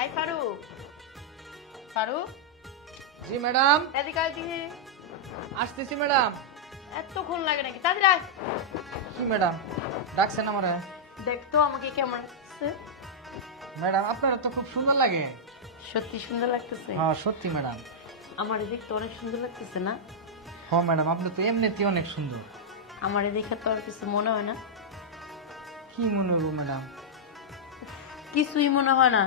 I Faruk. Faruk. Ji madam. এদিকে আয় দিকে। আসতেছি ম্যাডাম। এতক্ষণ লাগে নাকি? তাড়াতাড়ি আয়। কি ম্যাডাম ডাকছেন আমারে? দেখ তো আমাকে কেমন লাগছে। ম্যাডাম আপনার তো খুব সুন্দর লাগে। সত্যি সুন্দর লাগতেছে? হ্যাঁ সত্যি ম্যাডাম। আমার দেখতে অনেক সুন্দর লাগতেছে না? হ্যাঁ ম্যাডাম আপনি তো এমনিতেই অনেক সুন্দর। আমার দেখে তো আর কিছু মনে হয় না। কি মনে হবো ম্যাডাম? কিছুই মনে হয় না।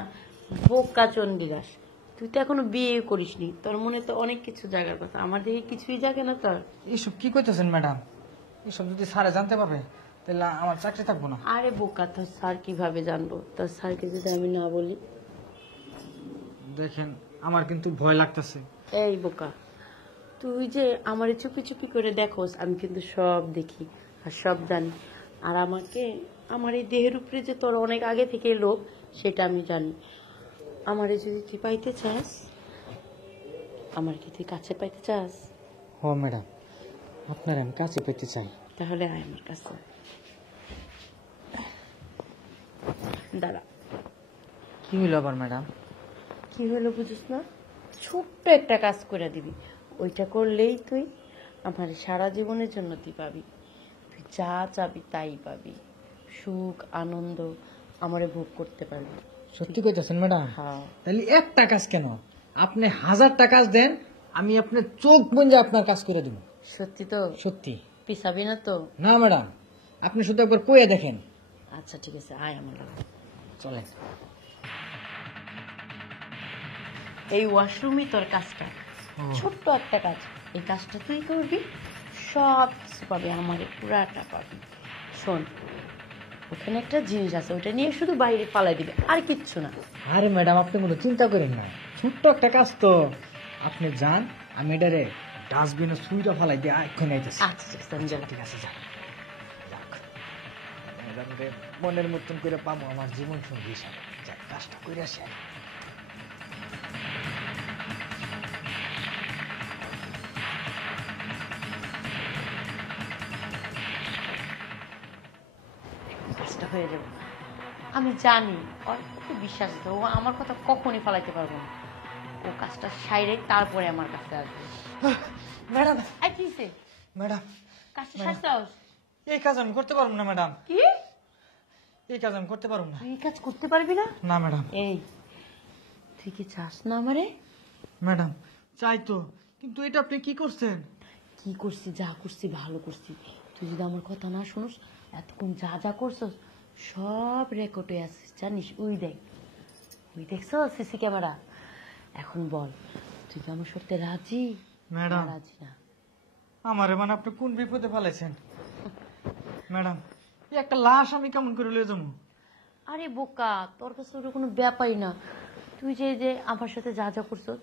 বোকা চন্ডিদাস, তুই তো এখনো বিয়ে করিসনি, তোর মনে তো অনেক কিছু জায়গার কথা। আমার দেখে কিছুই জাগে না তোর। এইসব কি কইতেছেন ম্যাডাম? এইসব যদি স্যারে জানতে পারবে তাহলে আমার চাকরি থাকবো না। আরে বোকা, তোর স্যার কিভাবে জানবো? তোর স্যারকে যদি আমি না বলি। দেখেন আমার কিন্তু ভয় লাগতেছে। এই বোকা, তুই যে আমার চুপি চুপি করে দেখোস, আমি কিন্তু সব দেখি আর সব জানি। আর আমার এই দেহের উপরে যে তোর অনেক আগে থেকে লোভ, সেটা আমি জানি। আমারে যদি তুই পাইতে চাস, আমার কি তুই কাছে পাইতে চাস? হ ম্যাডাম আপনার আমি কাছে পেতে চাই। তাহলে আয় আমার কাছে। দাঁড়া। কি হইল আবার ম্যাডাম? কি হলো বুঝিস না? ছোট্ট একটা কাজ করে দিবি। ওইটা করলেই তুই আমার সারা জীবনের জন্য তুই পাবি। তুই যা চাবি তাই পাবি। সুখ আনন্দ আমারে ভোগ করতে পারবি। সত্যি কইতেছেন ম্যাডাম? হ্যাঁ। তাহলে একটা কাজ কেন, আপনি 1000টা কাজ দেন, আমি আপনার চোখ বুঝে আপনার কাজ করে দেব। সত্যি তো? সত্যি। পিছাবি না তো? না ম্যাডাম আপনি শুধু একবার কইয়া দেখেন। আচ্ছা ঠিক আছে, আয় আমার লাগে। চলেন। এই ওয়াশরুমই তোর কাজটা। ছোট্ট একটা কাজ, এই কাজটা তুই করবি, সব কিছু পাবি, আমারে পুরাটা পাবি। শোন, ওখানে একটা জিনিস আছে, ওটা নিয়ে শুধু বাইরে পালাই দিবে, আর কিচ্ছু না। আরে ম্যাডাম আপনি কোনো চিন্তা করেন না, ছোট্ট একটা কাজ তো। আপনি যান, আমি এটারে ডাস্টবিনে সুইটা ফালাই দিয়ে এখন আইতেছি। আচ্ছা ঠিক আছে, আমি গেলাম। ঠিক আছে যান। যাক, ম্যাডাম রে মনের মতন করে পাবো আমার জীবন সঙ্গী হিসাবে। যাক কাজটা করে আসি। কাজটা হয়ে যাবে। আমি জানি ওর খুব বিশ্বাস আছে, ও আমার কথা কখনই ফালাইতে পারবো না। ও কাজটা সাইরে তারপরে আমার কাছে আসবে। ম্যাডাম আর কি হইছে? ম্যাডাম কাজটা সারছস? এই কাজ আমি করতে পারবো না ম্যাডাম। কি? এই কাজ আমি করতে পারবো না। তুই এই কাজ করতে পারবি না? না ম্যাডাম। এই, তুই কি চাস না আমারে? ম্যাডাম চাই তো, কিন্তু এটা আপনি কি করছেন? কি করছি? যা করছি ভালো করছি। তুই যদি আমার কথা না শুনিস, এতক্ষণ যা যা করছস সব রেকর্ডে আছে, জানিস? ওই দেখ, ওই দেখছ সিসি ক্যামেরা। এখন বল, তুই কি আমার সত্যি রাজি? ম্যাডাম রাজি না? আমারে মানে আপনি কোন বিপদে ফেলেছেন? ম্যাডাম এই একটা লাশ আমি কেমন করে লয়ে যাবো? আরে বোকা, তোর কাছে ওটা কোনো ব্যাপারই না। তুই যে যে আমার সাথে যা যা করছস,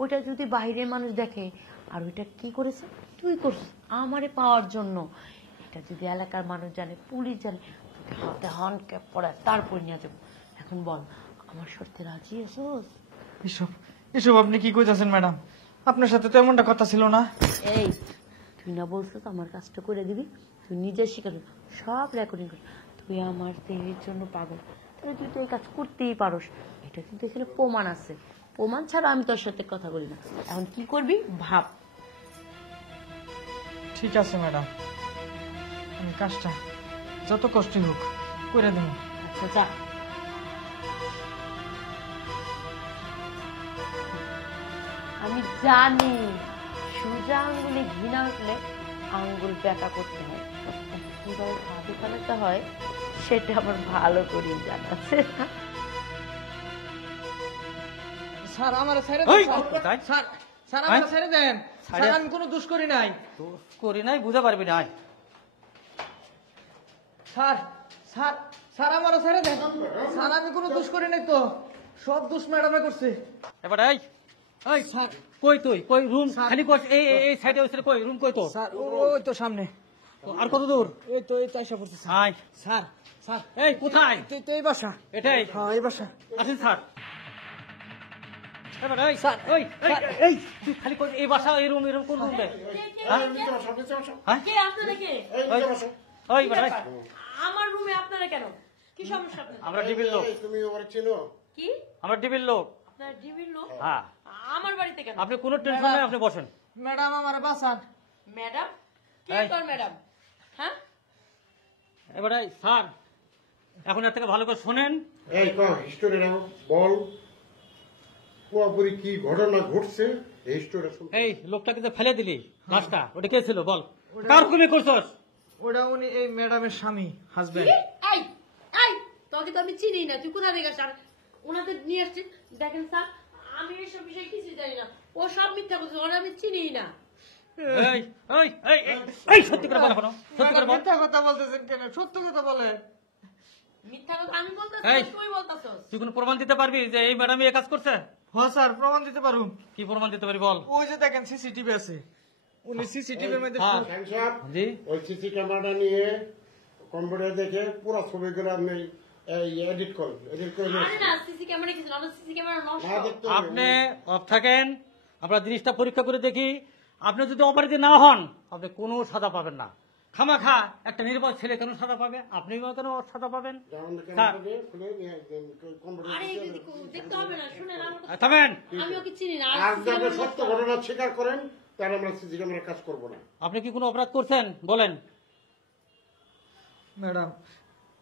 ওইটা যদি বাইরের মানুষ দেখে, আর ওইটা কি করেছে তুই করছিস আমারে পাওয়ার জন্য, এটা যদি এলাকার মানুষ জানে, পুলিশ জানে, তোকে হাতে হনকে পড়ায় তারপর নিয়ে যাবো। এখন বল, আমার শর্তে রাজি আছোস? এসব এসব আপনি কি কইতাছেন ম্যাডাম? আপনার সাথে তো এমনটা কথা ছিল না। এই, তুই না বলছিস আমার কাজটা করে দিবি? তুই নিজে শিখাবি, সব রেকর্ডিং করবি। তুই আমার দেহের জন্য পাগল, তাহলে তুই তো এই কাজ করতেই পারোস। এটা কিন্তু এখানে প্রমাণ আছে, প্রমাণ ছাড়া আমি তোর সাথে কথা বলি না। এখন কি করবি ভাব। ঠিক আছে ম্যাডাম, আমি কাজটা যত কষ্টই হোক করে দেবো। আচ্ছা যা। আমি জানি সোজা আঙ্গুলে ঘৃণা উঠলে আঙ্গুল ব্যাকা করতে হয়, কিভাবে ভাবি ফেলাতে হয় সেটা আমার ভালো করেই জানা আছে। স্যার আমার ছেড়ে দেন। স্যার স্যার আমার ছেড়ে দেন। স্যার আমি কোনো দোষ করি নাই। করি নাই বুঝা পারবি না। স্যার স্যার স্যার আমার ছেড়ে দেন। স্যার আমি কোনো দোষ করি নাই তো, সব দোষ ম্যাডামে করছে। এবার এই এই স্যার কই তুই কই রুম খালি কর। এই এই সাইডে ওই কই রুম কই তো? স্যার ওই তো সামনে। আর কত দূর? এই তো এই তো আইসা পড়তেছে। আয় স্যার স্যার এই কোথায়? তুই তো এই বাসা। এটাই? হ্যাঁ এই বাসা। আসেন স্যার। এবার এই স্যার ওই স্যার, এই তুই খালি কই এই বাসা এই রুম কোন রুম রে? হ্যাঁ কে আপনারা? কে? ওই এবার আমার রুমে আপনারা কেন? কি সমস্যা আপনাদের? আমরা টিভির লোক। তুমি ওরে চিনো? কি আমরা টিভির লোক। আপনার ডিবির লোক? হ্যাঁ, আমার বাড়িতে কেন? আপনি কোনো টেনশন নেই, আপনি বসেন। ম্যাডাম আমার বাঁচান। ম্যাডাম কি এই। কর ম্যাডাম? হ্যাঁ এবারে স্যার এখন এর থেকে ভালো করে শোনেন। এই হিস্টোরি নাও, বল পুরোপুরি কি ঘটনা ঘটছে এই হিস্টোরি শুন। এই লোকটাকে যে ফেলে দিলি গাছটা, ওটা কে ছিল বল? কার হুকুমে করছস? ওটা উনি এই ম্যাডামের স্বামী, হাজবেন্ড। কি? এই এই তোকে তো আমি চিনি না, তুই কোথা থেকে আসছিস? আর ওনাদের নিয়ে আসছিস। দেখেন স্যার, আমি এইসব বিষয়ে কিছু জানি না, ও সব মিথ্যা বলছে, ওরা আমি চিনি না। এই এই এই এই, এই সত্যি করে বল, এখন সত্যি করে বল। মিথ্যা কথা বলতেছেন কেন? সত্য কথা বলেন। মিথ্যা কথা আমি বলতেছি, এই। তুই বলতেছস। তুই কোনো প্রমাণ দিতে পারবি যে এই ম্যাডামই এই কাজ করছে? হ্যাঁ স্যার, প্রমাণ দিতে পারুন। কি প্রমাণ দিতে পারি বল? ওই যে দেখেন সিসিটিভি আছে, উনি সিসিটিভির মধ্যে হ্যাঁ। খান সাহেব, জি ওই সিসি ক্যামেরাটা নিয়ে কম্পিউটার দেখে পুরো ছবিগুলো আপনি এডিট করেন, এডিট করে নিয়ে আরে না, সিসি ক্যামেরা কিছু না, আমার সিসি ক্যামেরা নষ্ট। না দেখতে হবে। আপনি অফ থাকেন, আমরা জিনিসটা পরীক্ষা করে দেখি। আপনি যদি অপরাধী না হন, আপনি কোনো সাজা পাবেন না। খামাখা একটা নির্ভর ছেলে কেন সাজা পাবে? আপনি কেন সাজা পাবেন? যেমন স্যার। ক্যামেরাটা দিয়ে খুলে নিয়ে কম্পিউটার আরে দেখে দেখতে হবে না, শুনেন আমার কথা। থামেন। আমি ওকে চিনি না, আর যদি আপনি সত্য ঘটনা স্বীকার করেন তাহলে আমরা সিসি ক্যামেরা কাজ করবো না। আপনি কি কোনো অপরাধ করছেন বলেন? ম্যাডাম,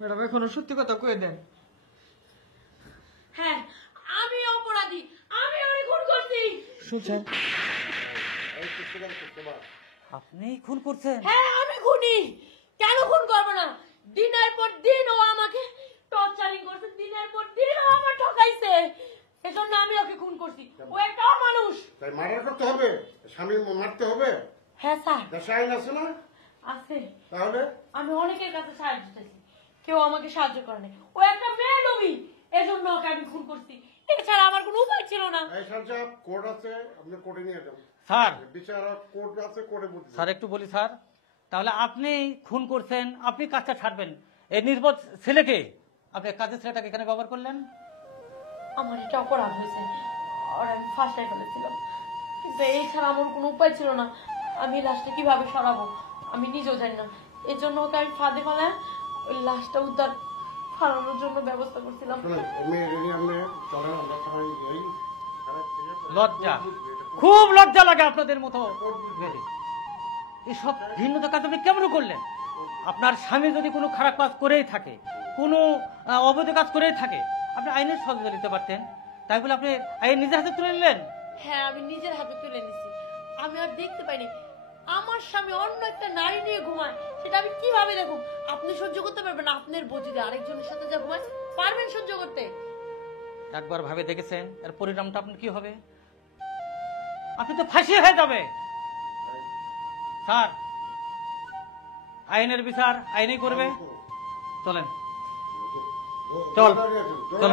ম্যাডাম এখনো সত্যি কথা কয়ে দেন। হ্যাঁ আমি অপরাধী, আমি অনেক খুন করছি। শুনছেন? এই তো স্বীকার করতে পার। আপনি খুন করছেন? হ্যাঁ আমি খুনি, কেন খুন করবো না? দিনের পর দিন ও আমাকে টর্চারিং করছে, দিনের পর দিন ও আমার ঠকাইছে, এজন্য আমি ওকে খুন করছি। ও একটা মানুষ। তাই মার্ডার করতে হবে, স্বামী মারতে হবে, হ্যাঁ স্যার দেশে আইন আছে না? আছে, তাহলে আমি অনেকের কাছে সাহায্য চাইছি, কেউ আমাকে সাহায্য করে নাই। ও একটা মেয়ে নবী, এজন্য ওকে আমি খুন করছি, এছাড়া আমার কোনো উপায় ছিল না। এই খান সাহেব, কোর্ট আছে, আপনি কোর্টে নিয়ে যান। স্যার, বিচারক কোর্ট আছে, কোর্টে বুঝবেন। স্যার একটু বলি স্যার, তাহলে আপনি খুন করছেন, আপনি কাজটা ছাড়বেন। এই নির্বোধ ছেলেকে আপনি কাজের ছেলেটাকে এখানে ব্যবহার করলেন। আমার এটা অপরাধ হয়েছে, আর আমি ফাঁসাই ফেলেছিলাম, কিন্তু এছাড়া আমার কোনো উপায় ছিল না। আমি লাশটা কিভাবে সরাবো আমি নিজেও জানি না, এর জন্য ওকে আমি ফাঁদে ফেলায় ওই লাশটা উদ্ধার ফালানোর জন্য ব্যবস্থা করছিলাম। শোনেন, এমনি রেডি আপনি চলেন, আমরা সবাই যাই। লজ্জা, খুব লজ্জা লাগে আপনাদের মতো মেয়েদের। এসব ঘৃণ্যতা কাজ আপনি কেমন করলেন? আপনার স্বামী যদি কোনো খারাপ কাজ করেই থাকে, কোনো অবৈধ কাজ করেই থাকে, আপনি আইনের সহযোগিতা নিতে পারতেন। তাই বলে আপনি আইন নিজের হাতে তুলে নিলেন? হ্যাঁ আমি নিজের হাতে তুলে নিছি, আমি আর দেখতে পাইনি আমার স্বামী অন্য একটা নারী নিয়ে ঘুমায়, সেটা আমি কিভাবে দেখুন? আপনি সহ্য করতে পারবেন? আপনার বউ যদি আরেকজনের সাথে যা ঘুমায়, পারবেন সহ্য করতে? একবার ভাবে দেখেছেন এর পরিণামটা আপনার কি হবে? আপনি তো ফাঁসি হয়ে যাবে। স্যার, আইনের বিচার আইনই করবে। চলেন। চল। চল, চল।